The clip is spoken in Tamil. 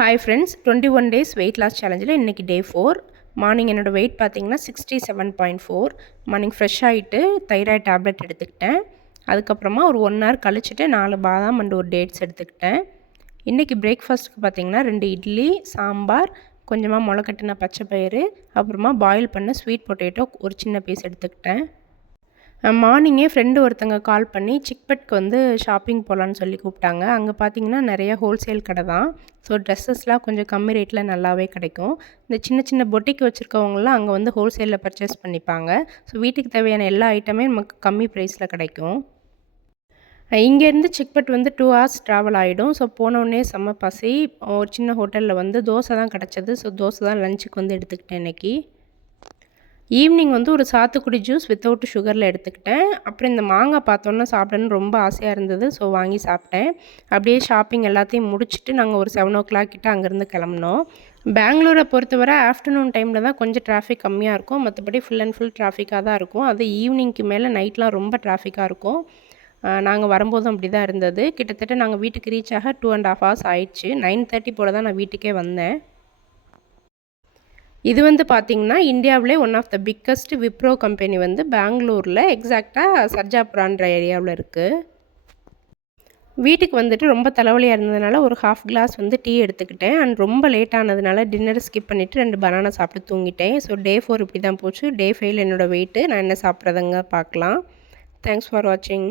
Hi friends, 21 days weight loss சேலஞ்சில் இன்றைக்கி டே 4. மார்னிங் என்னோடய வெயிட் பார்த்திங்கன்னா 67.4. மார்னிங் ஃப்ரெஷ் ஆகிட்டு தைராய்டு டேப்லெட் எடுத்துக்கிட்டேன். அதுக்கப்புறமா ஒரு 1 ஹவர் கழிச்சிட்டு 4 பாதாம் அண்ட் ஒரு டேட்ஸ் எடுத்துக்கிட்டேன். இன்றைக்கி பிரேக்ஃபாஸ்ட்டுக்கு பார்த்திங்கன்னா 2 இட்லி, சாம்பார், கொஞ்சமாக முளைக்கட்டின பச்சை பயிறு, அப்புறமா பாயில் பண்ண ஸ்வீட் பொட்டேட்டோ ஒரு சின்ன பீஸ் எடுத்துக்கிட்டேன். மார்னிங்கே ஃப்ரெண்டு ஒருத்தங்க கால் பண்ணி சிக்பெட்க்கு வந்து ஷாப்பிங் போகலான்னு சொல்லி கூப்பிட்டாங்க. அங்கே பார்த்தீங்கன்னா நிறைய ஹோல்சேல் கடை தான். ஸோ ட்ரெஸ்ஸஸ்லாம் கொஞ்சம் கம்மி ரேட்டில் நல்லாவே கிடைக்கும். இந்த சின்ன சின்ன பொட்டிக் வச்சுருக்கவங்களாம் அங்கே வந்து ஹோல்சேலில் பர்ச்சேஸ் பண்ணிப்பாங்க. ஸோ வீட்டுக்கு தேவையான எல்லா ஐட்டமே நமக்கு கம்மி ப்ரைஸில் கிடைக்கும். இங்கேருந்து சிக்பெட் வந்து 2 ஹவர்ஸ் ட்ராவல் ஆகிடும். ஸோ போனோடனே செம்ம பசி. ஒரு சின்ன ஹோட்டலில் வந்து தோசை தான் கிடச்சது. ஸோ தோசை தான் லஞ்சுக்கு வந்து எடுத்துக்கிட்டேன் இன்றைக்கி. ஈவினிங் வந்து ஒரு சாத்துக்குடி ஜூஸ் வித்தவுட் சுகரில் எடுத்துக்கிட்டேன். அப்புறம் இந்த மாங்காய் பார்த்தோன்னா சாப்பிடணுன்னு ரொம்ப ஆசையாக இருந்தது. ஸோ வாங்கி சாப்பிட்டேன். அப்படியே ஷாப்பிங் எல்லாத்தையும் முடிச்சுட்டு நாங்கள் ஒரு 7 o'clock கிட்ட அங்கேருந்து கிளம்புனோம். பெங்களூரை பொறுத்தவரை ஆஃப்டர்நூன் டைமில் தான் கொஞ்சம் டிராஃபிக் கம்மியாக இருக்கும். மற்றபடி ஃபுல் அண்ட் ஃபுல் டிராஃபிக்காக தான் இருக்கும். அது ஈவினிங்க்கு மேலே நைட்லாம் ரொம்ப டிராஃபிக்காக இருக்கும். நாங்கள் வரும்போதும் அப்படி தான் இருந்தது. கிட்டத்தட்ட நாங்கள் வீட்டுக்கு ரீச் ஆக 2.5 hours ஆயிடுச்சு. 9:30 போல் தான் நான் வீட்டுக்கே வந்தேன். இது வந்து பார்த்திங்கன்னா இந்தியாவிலே one of the biggest Wipro company வந்து பெங்களூரில் எக்ஸாக்டாக சர்ஜாபுரான்ற ஏரியாவில் இருக்குது. வீட்டுக்கு வந்துட்டு ரொம்ப தலைவலியாக இருந்ததுனால ஒரு 1/2 glass வந்து டீ எடுத்துக்கிட்டேன். அண்ட் ரொம்ப லேட் ஆனதுனால டின்னர் ஸ்கிப் பண்ணிவிட்டு 2 பனானா சாப்பிட்டு தூங்கிட்டேன். ஸோ டே 4 இப்படி தான் போச்சு. டே 5 என்னோடய வெயிட்டு நான் என்ன சாப்பிட்றதுங்க பார்க்கலாம். தேங்க்ஸ் ஃபார் வாட்சிங்.